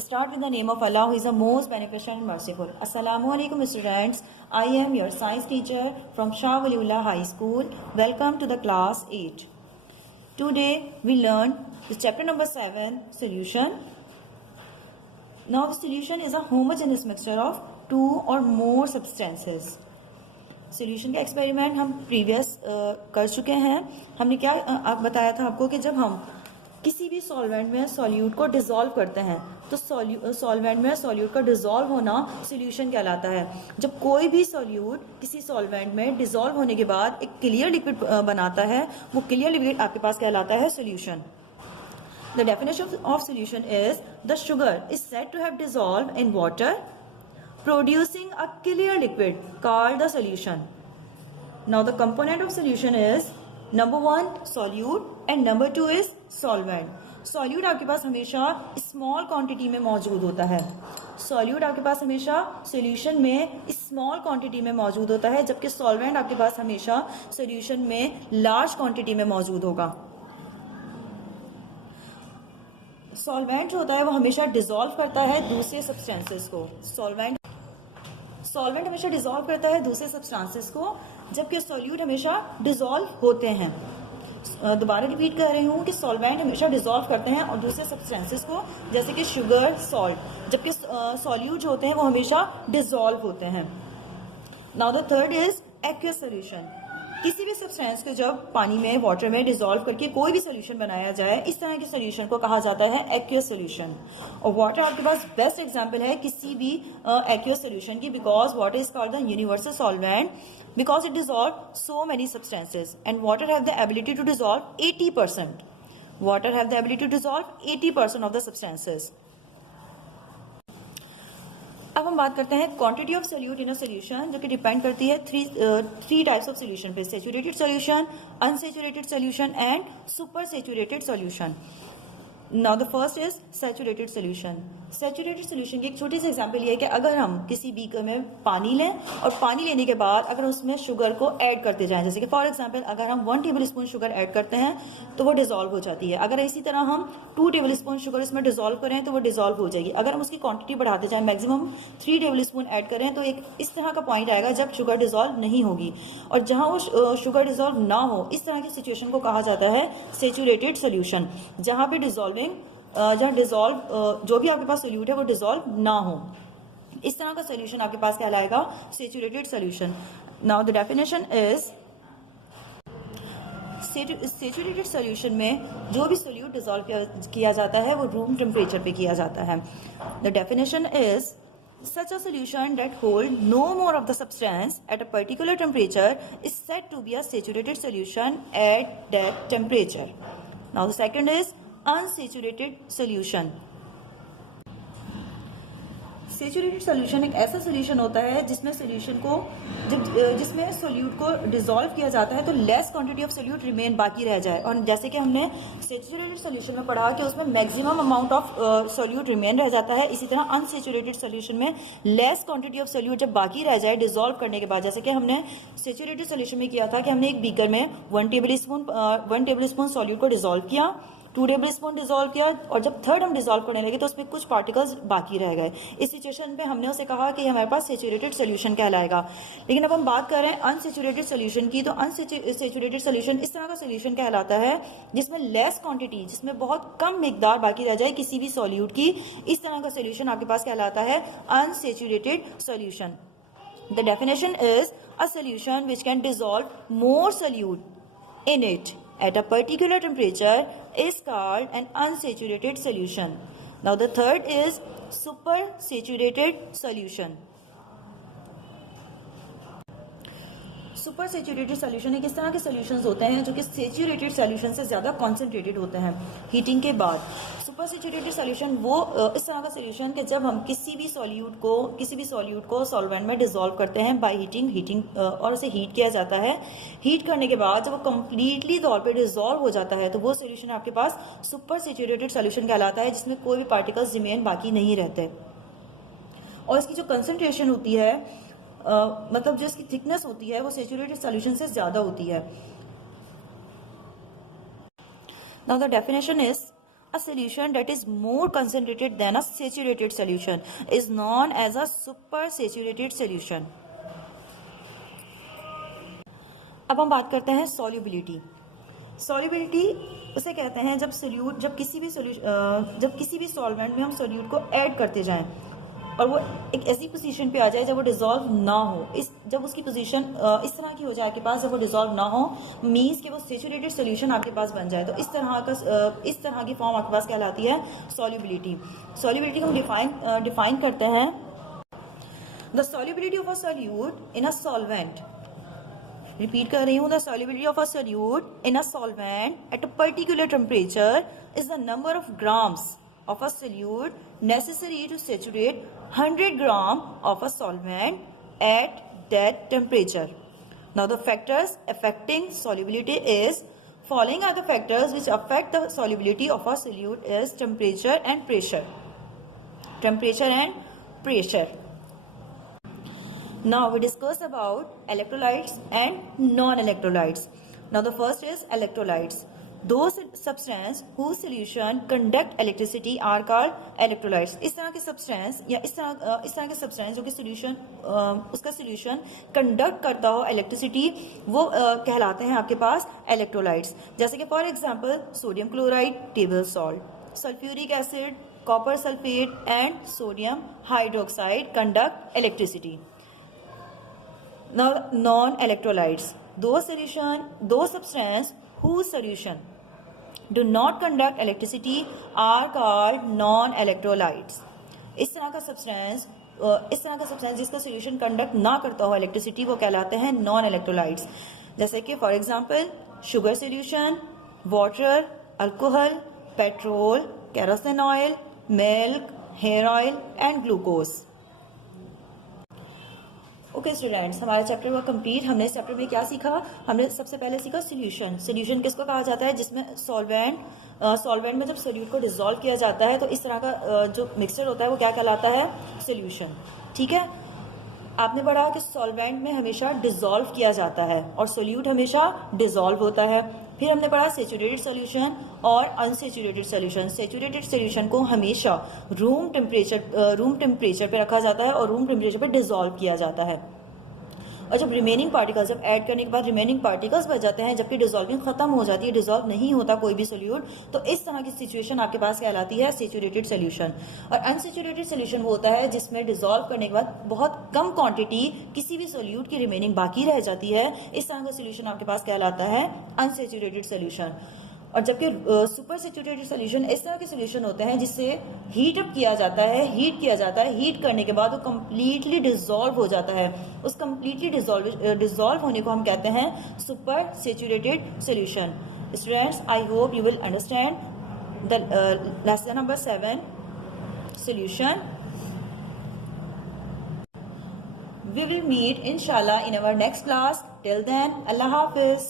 Start with the name of Allah, who is the most beneficent and merciful. Assalamu alaikum students. I am your science teacher from Shah Waliullah High School. Welcome to the class 8. Today we learn the chapter number 7, solution. Now the solution is a homogeneous mixture of two or more substances. Solution का experiment हम previous कर चुके हैं. हमने क्या बताया था आपको कि जब हम किसी भी सॉल्वेंट में सॉल्यूट को डिसॉल्व करते हैं तो सॉल्वेंट में सॉल्यूट का डिसॉल्व होना सॉल्यूशन कहलाता है. जब कोई भी सॉल्यूट किसी सॉल्वेंट में डिसॉल्व होने के बाद एक क्लियर लिक्विड बनाता है, वो क्लियर लिक्विड आपके पास कहलाता है solution. The definition of solution is the sugar is said to have dissolve in water producing a clear liquid called the solution. Now the component of solution is number 1 solute and number 2 is solvent. Solute आपके पास हमेशा small quantity में मौजूद होता है. Solute आपके पास हमेशा solution में small quantity में मौजूद होता है, जबकि सॉल्वेंट आपके पास हमेशा सॉल्यूशन में लार्ज क्वांटिटी में मौजूद होगा. सॉल्वेंट जो होता है वो हमेशा डिसॉल्व करता है दूसरे सब्सटेंसेस को. सॉल्वेंट हमेशा डिसॉल्व करता है दूसरे सब्सटेंसेस को, जबकि सॉल्यूट हमेशा डिसॉल्व होते हैं. दोबारा रिपीट कर रही हूँ कि सॉल्वेंट हमेशा डिसॉल्व करते हैं और दूसरे सब्सटेंसेस को, जैसे कि शुगर, सॉल्ट, जबकि सॉल्यूट जो होते हैं वो हमेशा डिसॉल्व होते हैं. Now the third is aqueous solution. किसी भी सब्सटेंस को जब पानी में, वाटर में डिसॉल्व करके कोई भी सोल्यूशन बनाया जाए, इस तरह के सोल्यूशन को कहा जाता है एक्वस सोल्यूशन. और वाटर आपके पास बेस्ट एग्जांपल है किसी भी एक्वस सोल्यूशन की, because water is called the universal solvent because it dissolves so many substances and water have the ability to dissolve 80%. Water have the ability to dissolve 80% of the substances. अब हम बात करते हैं quantity of solute in a solution, जो कि depend करती है three types of solution पे: saturated solution, unsaturated solution and super saturated solution. Now the first is saturated solution. Saturated solution की एक छोटी सी एग्जांपल ये है कि अगर हम किसी बीकर में पानी लें और पानी लेने के बाद अगर उसमें शुगर को ऐड करते जाएं, जैसे कि फॉर एग्जांपल अगर हम 1 टेबल स्पून शुगर ऐड करते हैं तो वो डिसॉल्व हो जाती है. अगर इसी तरह हम 2 टेबल स्पून शुगर इसमें डिसॉल्व करें तो वो डिसॉल्व हो जाएगी. अगर हम उसकी क्वांटिटी बढ़ाते जाएं, मैक्सिमम 3 टेबल स्पून ऐड करें, तो एक इस तरह का पॉइंट आएगा जब शुगर डिसॉल्व नहीं होगी. और जहां वो शुगर डिसॉल्व ना हो, इस तरह की सिचुएशन को कहा जाता है सैचुरेटेड सोल्यूशन, जहां पे जहाँ डिसॉल्व जो भी आपके पास सोल्यूट है वो डिसॉल्व ना हो. इस तरह का सोल्यूशन आपके पास कहलाएगा saturated solution. Now the definition is saturated solution में जो भी सोल्यूट डिसॉल्व किया जाता है वो रूम टेम्परेचर पे किया जाता है. The definition is such a solution that hold no more of the substance at a particular temperature is said to be a saturated solution at that temperature. Now the second is unsaturated solution. Saturated solution एक ऐसा solution होता है जिसमें solution को जिसमें solute को dissolve किया जाता है तो less quantity of solute remain बाकी रह जाए. और जैसे कि हमने सैचुरेटेड सोल्यूशन में पढ़ा कि उसमें maximum amount of solute remain रह जाता है, इसी तरह अनसैचुरेटेड सोल्यूशन में लेस क्वांटिटी ऑफ सोल्यूट जब बाकी रह जाए डिसॉल्व करने के बाद, जैसे कि हमने सैचुरेटेड सोल्यूशन में किया था कि हमने एक बीकर में 1 टेबल स्पून सोल्यूट को डिसॉल्व किया, 2 टेबल स्पून डिसॉल्व किया, और जब थर्ड हम डिसॉल्व करने लगे तो उसमें कुछ पार्टिकल्स बाकी रह गए. इस सिचुएशन पे हमने उसे कहा कि हमारे पास सैचुरेटेड सोल्यूशन कहलाएगा. लेकिन अब हम बात कर रहे हैं अनसैचुरेटेड सोल्यूशन की, तो अनसैचुरेटेड सोल्यूशन इस तरह का सोल्यूशन कहलाता है जिसमें लेस क्वांटिटी, जिसमें बहुत कम मिकदार बाकी रह जाए किसी भी सोल्यूट की. इस तरह का सोल्यूशन आपके पास कहलाता है unsaturated solution. The definition is a solution which can dissolve more solute in it at a particular temperature is called an unsaturated solution. Now the third is supersaturated solution. Super saturated solution एक इस तरह के solutions होते हैं जो कि saturated solution से ज़्यादा कॉन्सेंट्रेटेड होते हैं हीटिंग के बाद. सुपर सैचुरेटेड सोल्यूशन वो इस तरह का सोल्यूशन कि जब हम किसी भी सोल्यूट को सॉल्वेंट में डिसॉल्व करते हैं बाय हीटिंग और उसे हीट किया जाता है. हीट करने के बाद जब वो कंप्लीटली तौर पे डिसॉल्व हो जाता है तो वो सोल्यूशन आपके पास सुपर सैचुरेटेड सोल्यूशन कहलाता है, जिसमें कोई भी पार्टिकल्स रिमेन बाकी नहीं रहते. और इसकी जो कंसंट्रेशन होती है, मतलब जो इसकी थिकनेस होती है वो सैचुरेटेड सोल्यूशन से ज्यादा होती है. Now the definition is a solution that is more concentrated than a saturated solution is known as a supersaturated solution. अब हम बात करते हैं solubility. Solubility उसे कहते हैं जब किसी भी सॉल्वेंट में हम सोल्यूट को ऐड करते जाएं और वो एक ऐसी पोजीशन पे आ जाए जब वो डिसॉल्व ना हो, जब उसकी पोजीशन इस तरह की हो जाए आपके पास, जब वो डिसॉल्व ना हो, मीन्स कि वो सेचुरेटेड सोल्यूशन आपके पास बन जाए, तो इस तरह की फॉर्म आपके पास कहलाती है सॉल्युबिलिटी. सॉल्युबिलिटी को हम डिफाइन करते हैं. The solubility of a solute in a solvent, repeat कर रही हूँ, the solubility of a solute in a solvent at a particular temperature is the number of grams of a solute necessary to saturate 100 gram of a solvent at that temperature. Now the factors affecting solubility is, following are the factors which affect the solubility of a solute is temperature and pressure. Temperature and pressure. Now we discuss about electrolytes and non-electrolytes. Now the first is electrolytes. Those substances whose solution conduct electricity are called electrolytes. इस तरह के substance या इस तरह के substance जो कि उसका सोल्यूशन कंडक्ट करता हो इलेक्ट्रिसिटी, वो कहलाते हैं आपके पास इलेक्ट्रोलाइट्स. जैसे कि for example sodium chloride, table salt, sulphuric acid, copper sulphate and sodium hydroxide conduct electricity. Now non-electrolytes, those substances whose solution do not conduct electricity are called non-electrolytes. इस तरह का सब्सटेंस जिसका सोल्यूशन कंडक्ट ना करता हो electricity, वो कहलाते हैं नॉन इलेक्ट्रोलाइट्स. जैसे कि for example sugar solution, water, alcohol, petrol, kerosene oil, milk, hair oil and glucose. Okay students, हमारा चैप्टर हुआ कंप्लीट. हमने इस चैप्टर में क्या सीखा? हमने सबसे पहले सीखा सोल्यूशन. सोल्यूशन किसको कहा जाता है? जिसमें सॉल्वेंट में जब सोल्यूट को डिसॉल्व किया जाता है तो इस तरह का जो मिक्सचर होता है वो क्या कहलाता है? सोल्यूशन. ठीक है. आपने पढ़ा कि सॉल्वेंट में हमेशा डिसॉल्व किया जाता है और सोल्यूट हमेशा डिसॉल्व होता है. फिर हमने पढ़ा सेचुरेटेड सोल्यूशन और अनसेचुरेटेड सोल्यूशन. सेचुरेटेड सोल्यूशन को हमेशा रूम टेम्परेचर पे रखा जाता है और रूम टेम्परेचर पे डिसॉल्व किया जाता है. और जब रिमेनिंग पार्टिकल्स, जब ऐड करने के बाद रिमेनिंग पार्टिकल्स बच जाते हैं, जबकि डिसॉल्विंग खत्म हो जाती है, डिसॉल्व नहीं होता कोई भी सोल्यूट, तो इस तरह की सिचुएशन आपके पास कहलाती है सेचुरेटेड सोल्यूशन. और अनसेचुरेटेड सोल्यूशन वो होता है जिसमें डिसॉल्व करने के बाद बहुत कम क्वांटिटी किसी भी सोल्यूट की रिमेनिंग बाकी रह जाती है. इस तरह का सोल्यूशन आपके पास कहलाता है अनसेचुरेटेड सोल्यूशन. और जबकि सुपर सेचुरेटेड सोल्यूशन इस तरह के सोल्यूशन होते हैं जिससे हीट किया जाता है. हीट करने के बाद वो कंप्लीटली डिसॉल्व हो जाता है. उस कंप्लीटली डिसॉल्व होने को हम कहते हैं super saturated solution. Students, I hope you will understand the lesson number 7 solution. We will meet inshallah in our next class. Till then, Allah Hafiz.